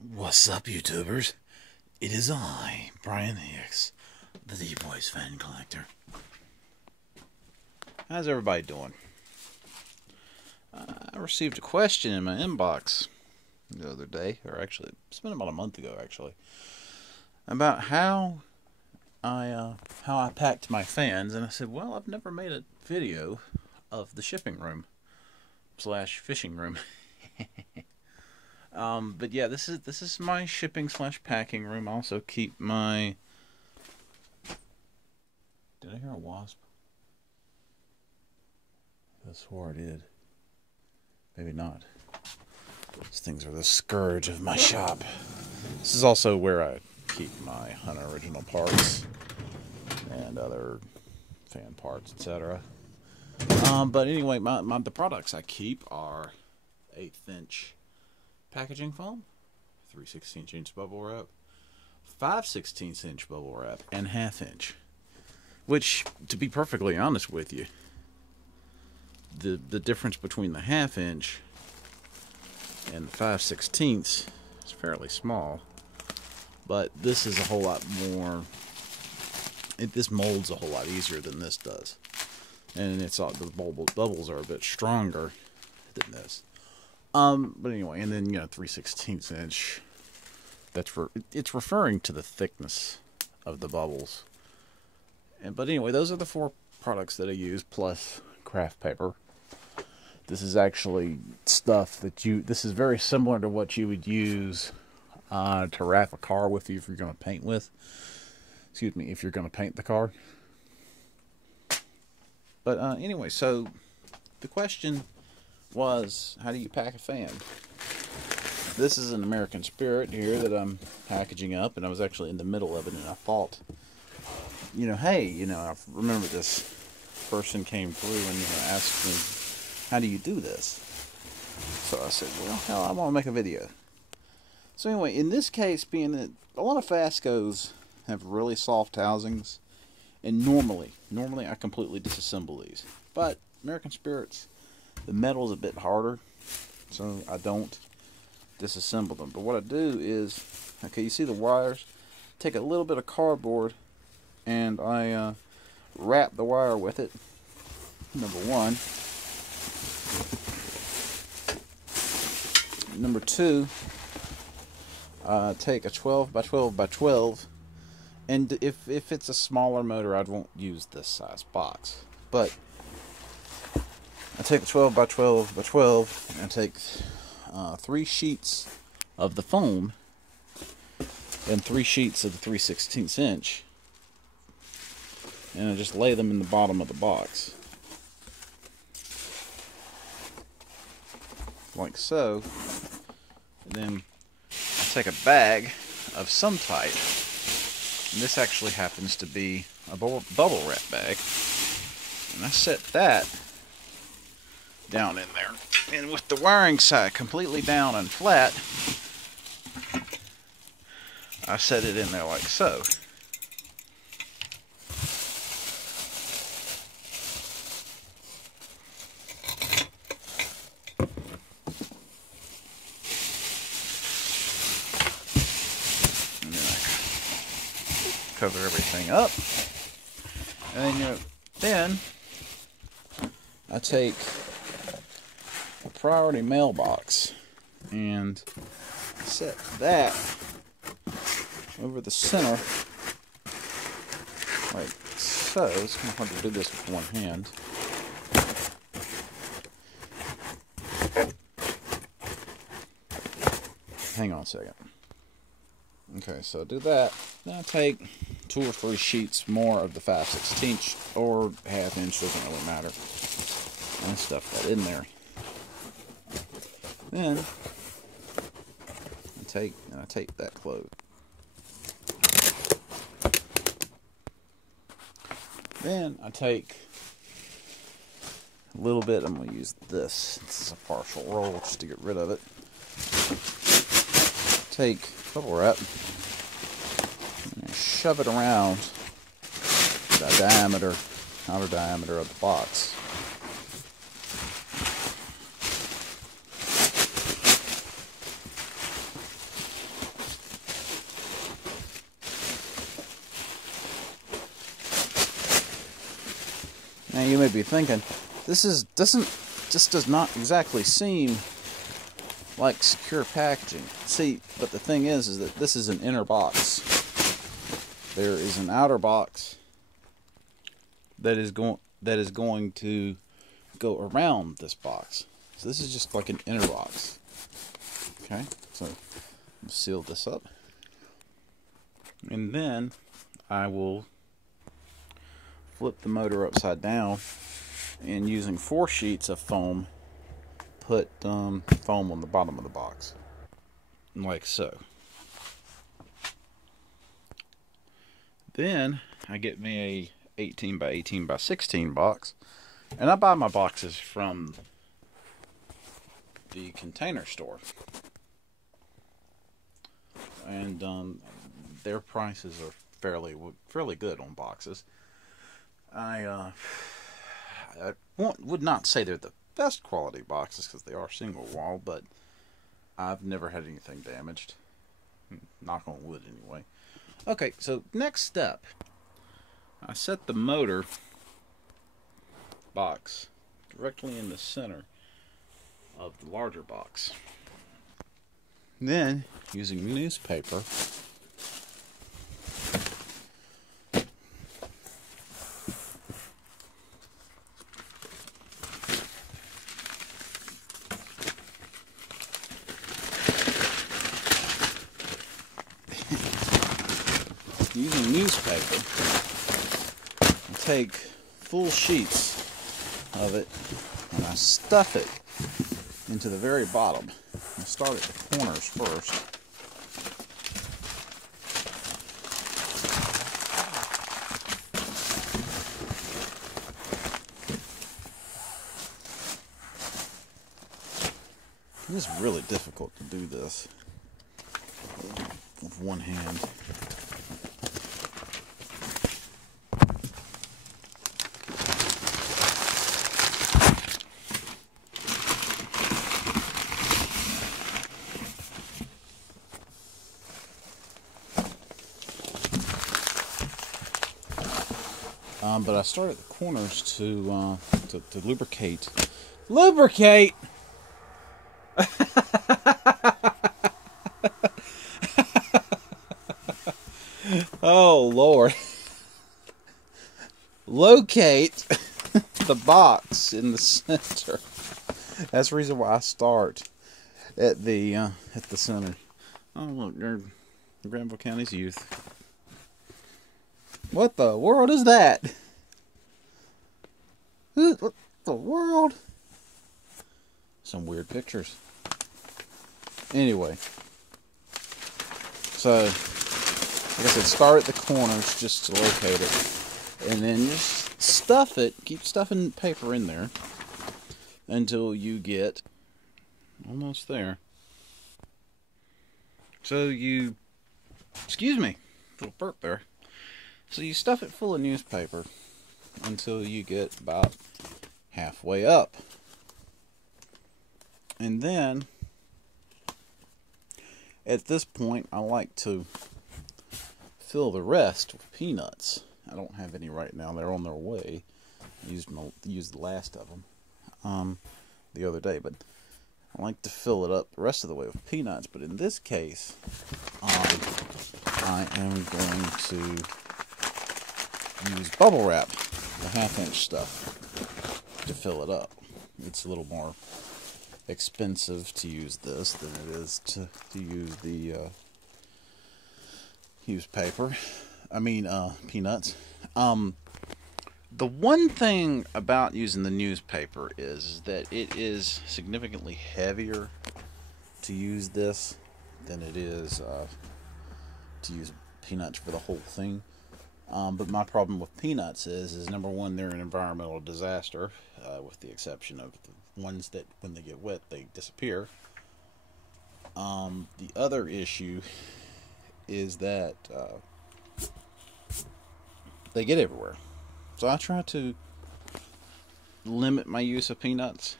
What's up, YouTubers? It is I, Brian Hicks, the D-Boys fan collector. How's everybody doing? I received a question in my inbox the other day, or actually, it's been about a month ago, actually, about how I packed my fans, and I said, well, I've never made a video of the shipping room slash fishing room. But yeah, this is my shipping slash packing room. I also keep my... Did I hear a wasp? I swore I did. Maybe not. These things are the scourge of my shop. This is also where I keep my Hunter original parts and other fan parts, etc. But anyway, the products I keep are 1/8 inch packaging foam, 3/16 inch bubble wrap, 5/16 inch bubble wrap, and 1/2 inch. Which, to be perfectly honest with you, the difference between the 1/2 inch and the 5/16 is fairly small, but this is a whole lot more. This molds a whole lot easier than this does, and the bubbles are a bit stronger than this. But anyway, and then 3/16 inch. It's referring to the thickness of the bubbles. But anyway, those are the 4 products that I use, plus craft paper. This is actually stuff that this is very similar to what you would use to wrap a car with if you're going to paint with. Excuse me, if you're going to paint the car. But anyway, so the question was, how do you pack a fan? This is an American Spirit here that I'm packaging up, and I was actually in the middle of it, and I thought, hey, I remember this person came through and asked me, how do you do this? So I said, well, hell, I want to make a video. So anyway, in this case, being that a lot of Fascos have really soft housings, and normally I completely disassemble these, but American Spirits, the metal is a bit harder, so I don't disassemble them. But what I do is, okay, you see the wires? Take a little bit of cardboard and I wrap the wire with it, number one. Number two, take a 12 by 12 by 12, and if it's a smaller motor, I won't use this size box, but I take a 12 by 12 by 12 and take 3 sheets of the foam and 3 sheets of the 3/16 inch, and I just lay them in the bottom of the box like so. And then I take a bag of some type, and this actually happens to be a bubble wrap bag, and I set that down in there, and with the wiring side completely down and flat, I set it in there like so. And then I cover everything up, and then I take a priority mailbox and set that over the center like so. It's kind of hard to do this with one hand. Hang on a second. Okay, so do that. Then I take 2 or 3 sheets more of the 5/16 or 1/2 inch, doesn't really matter, and stuff that in there. Then I tape that closed. Then I take a little bit. I'm going to use this. This is a partial roll just to get rid of it. Take bubble wrap and shove it around the outer diameter of the box. you may be thinking, this does not exactly seem like secure packaging. See, but the thing is that this is an inner box. There is an outer box that is going to go around this box. So this is just like an inner box. Okay, so I'll seal this up, and then I will flip the motor upside down, and using 4 sheets of foam, put foam on the bottom of the box, like so. Then I get me a 18 by 18 by 16 box, and I buy my boxes from the Container Store, and their prices are fairly good on boxes. I would not say they're the best quality boxes because they are single wall, but I've never had anything damaged. Knock on wood, anyway. Okay, so next step, I set the motor box directly in the center of the larger box. Then, using newspaper, I take full sheets of it and I stuff it into the very bottom. I start at the corners first. It is really difficult to do this with one hand. But I start at the corners to lubricate. Lubricate! Oh, Lord. Locate the box in the center. That's the reason why I start at the center. Oh, look, they're Granville County's youth. What the world is that? What the world? Some weird pictures. Anyway. So, like I said, start at the corners just to locate it. And then just stuff it. Keep stuffing paper in there until you get almost there. So you... Excuse me. Little burp there. So you stuff it full of newspaper until you get about halfway up. And then, at this point, I like to fill the rest with peanuts. I don't have any right now. They're on their way. I used the last of them the other day. But I like to fill it up the rest of the way with peanuts. But in this case, I am going to use bubble wrap, the 1/2 inch stuff, to fill it up. It's a little more expensive to use this than it is to use the peanuts. The one thing about using the newspaper is that it is significantly heavier to use this than it is to use peanuts for the whole thing. But my problem with peanuts is number one, they're an environmental disaster, with the exception of the ones that, when they get wet, they disappear. The other issue is that they get everywhere. So I try to limit my use of peanuts.